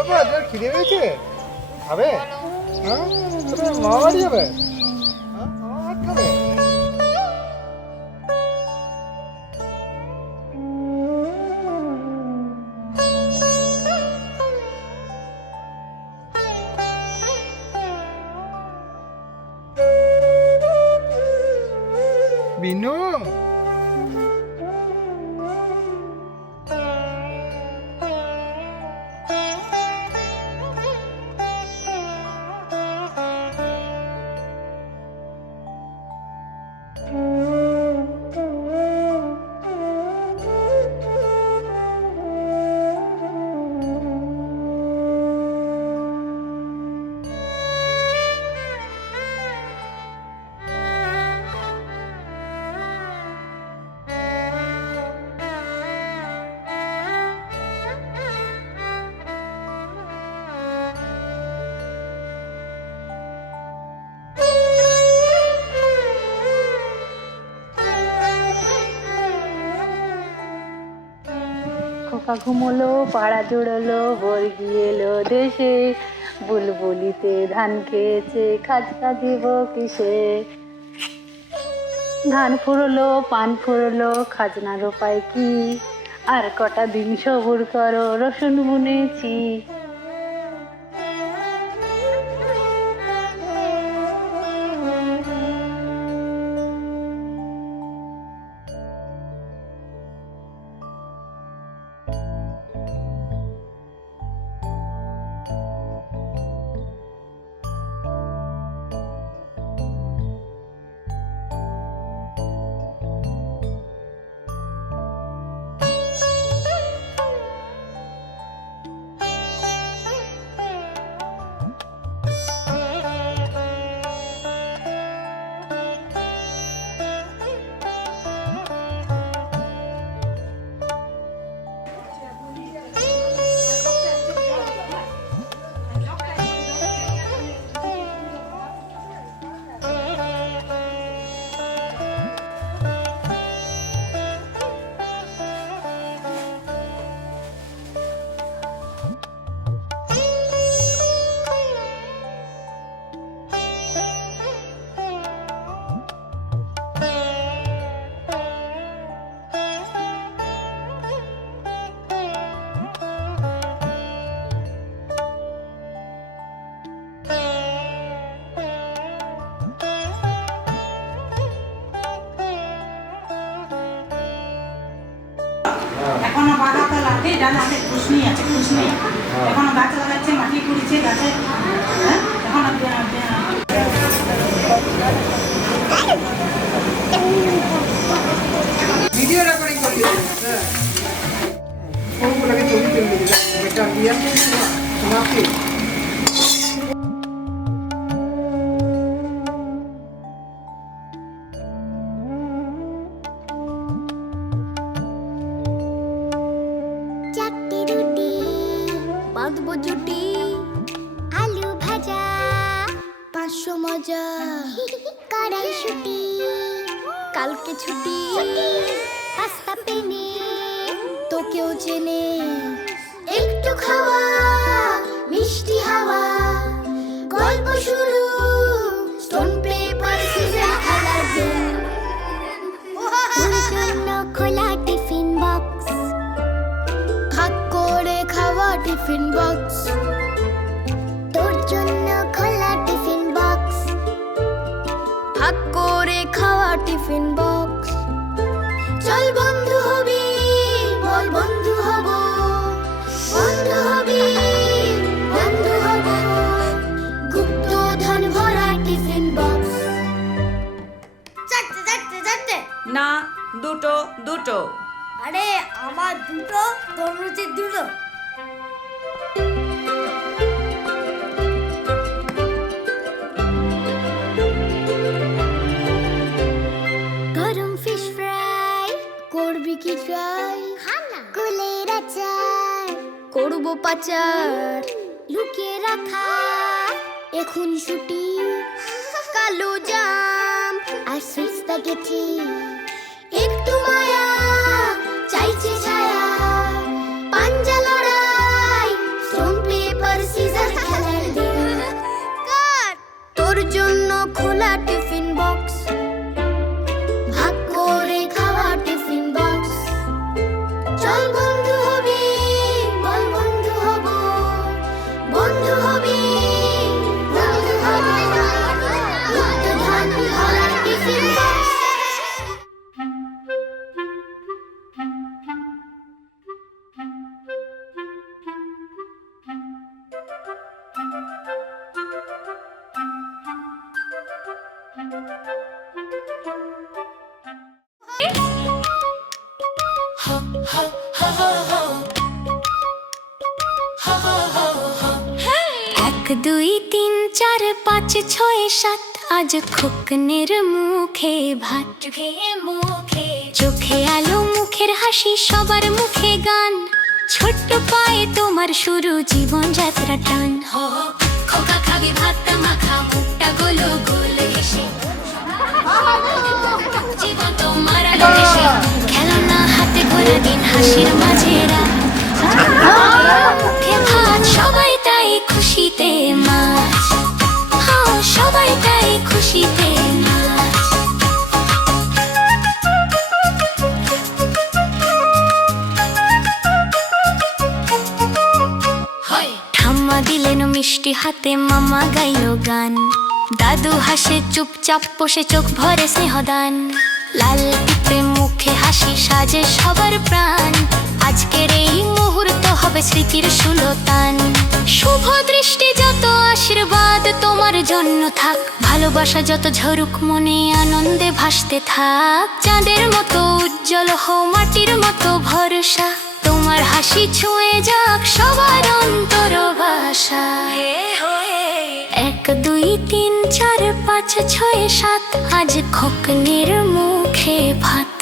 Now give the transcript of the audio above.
বাবা তোর খিদে পেয়েছে? খাবে? হ্যাঁ মামা বাড়ি যাবে? হ্যাঁ মামা ভাত খাবে? বিনু খোকা ঘুমোলো, পাড়া জুড়লো, বর্গি এলো দেশে, বুলবুলিতে ধান খেয়েছে, খাজ কাঁদিব কিসে। ধান ফুরলো, পান ফুরলো, খাজনার উপায় কি? আর কটা দিন সবুর করো, রসুন বুনেছি। এখনো বাগাতে লাঠি ডানাতে কুশনি আছে কুশনি এখনো গাছ লাগাচ্ছে মাটি কুড়িছে গাছে এখনো ভিডিও রেকর্ডিং করলি হ্যাঁ ওগুলোকে ছবি তুলবি বেটা দিয়া সমাপ্তি বাঁধবো জুটি আলু ভাজা 500 মজা কড়াইশুটি কালকে ছুটি পাস্তা পেনে তোকেও চেনে একটু খাওয়া মিষ্টি হাওয়া গল্প শুরু স্টোন পেপার সিজার খেলার দিন তোর জন্য খোলা টিফিন বক্স ভাগ করে খাওয়া টিফিন বক্স তোর জন্য খোলা টিফিন বক্স ভাগ করে খাওয়া টিফিন বক্স চল বন্ধু হবি বল বন্ধু হব বন্ধু হবি বন্ধু হব গুপ্ত ধন ভরা টিফিন বক্স চারটে চারটে চারটে না দুটো দুটো আরে আমার দুটো তোর রুচি দুটো গরম ফিশ ফ্রাই করবি কি ট্রাই কুলের আচার করবো পাচার লুকিয়ে রাখা এখন ছুটি কালো জাম আর সুইট স্প্যাগেটি একটু মায়া চাইছে ছায়া পাঞ্জা লড়াই স্টোন পেপার এক দুই তিন চার পাঁচ ছয় সাত আজ খোকনের মুখে ভাত খেয়ে মুখে চোখে আলো মুখের হাসি সবার মুখে গান ছোট্ট পায়ে তোমার শুরু জীবন যাত্রা টান খোকা খাবি ভাত মাখা মুখটা গোল গোল হেসে জীবন তোমার আলো হেসে খেলনা হাতে ঘোরা দিন হাসির মাঝেরা মুখে ভাত সবাই তাই খুশিতে মাছ সবাই তাই খুশিতে নাচ ঠাম্মা দিলেন মিষ্টি হাতে মামা গাইলো গান দাদু হাসে চুপচাপ বসে চোখ ভরে স্নেহদান লাল পিঁপড়ে মুখে হাসি সাজে সবার প্রাণ আজকের এই মুহূর্ত হবে স্মৃতির সুলতান শুভ দৃষ্টি যত আশীর্বাদ তোমার জন্য থাক ভালোবাসা যত ঝরুক মনে আনন্দে ভাসতে থাক চাঁদের মতো উজ্জ্বল হও মাটির মতো ভরসা তোমার হাসি ছুঁয়ে যাক সবার অন্তর ভাষা এক দুই তিন চার পাঁচ ছয় সাত আজ খোকনের মুখে ভাত